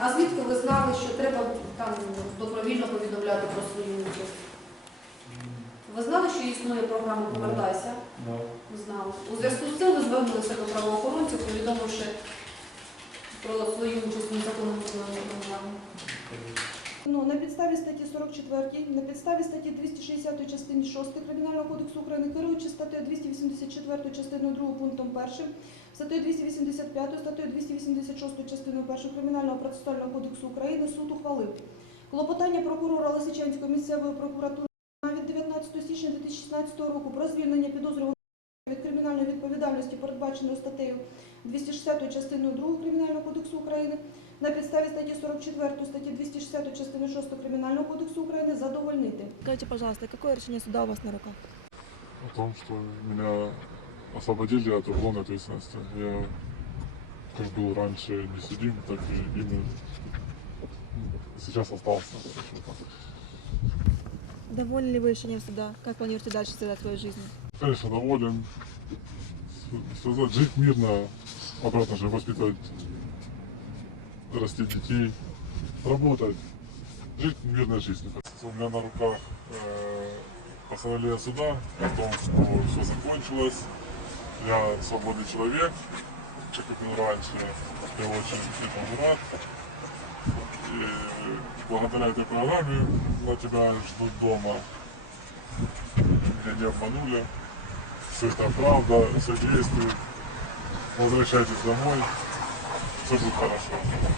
А звідки ви знали, що треба там добровільно повідомляти про свою участь? Ви знали, що існує програма Повертайся? Да. Знали. У зв'язку з цим ви звернулися до правоохоронців, повідомивши про свою участь у незаконному програмі. Ну, на підставі статті 44, на підставі статті 260 частини 6 Кримінального кодексу України, керуючи статтею 284 частиною 2 пунктом 1, статтею 285, статтею 286 частиною 1 Кримінального процесуального кодексу України суд ухвалив клопотання прокурора Лисичанської місцевої прокуратури від 19 січня 2016 року про звільнення підозрюваного від кримінальної відповідальності, передбаченої статтею 260 частиною 2 Кримінального кодексу України, на підставі статті 44 статті 260 частини 6 Кримінального кодексу України задовольнити. Скажите, пожалуйста, какое решение суда у вас на руках? О том, что меня освободили от уголовной ответственности. Я как был раньше не судим, так и именно сейчас остался. Довольны ли вы решением суда? Как планируете дальше связать свою жизнь? Конечно, доволен. С- Связать, жить мирно, обратно же воспитывать, растить детей, работать, жить мирной жизнью. У меня на руках э, постановление суда о том, что все закончилось. Я свободный человек, как и был раньше. Я очень этому рад. И благодаря этой программе на тебя ждут дома. Меня не обманули. Все это правда, все действует. Возвращайтесь домой. Все будет хорошо.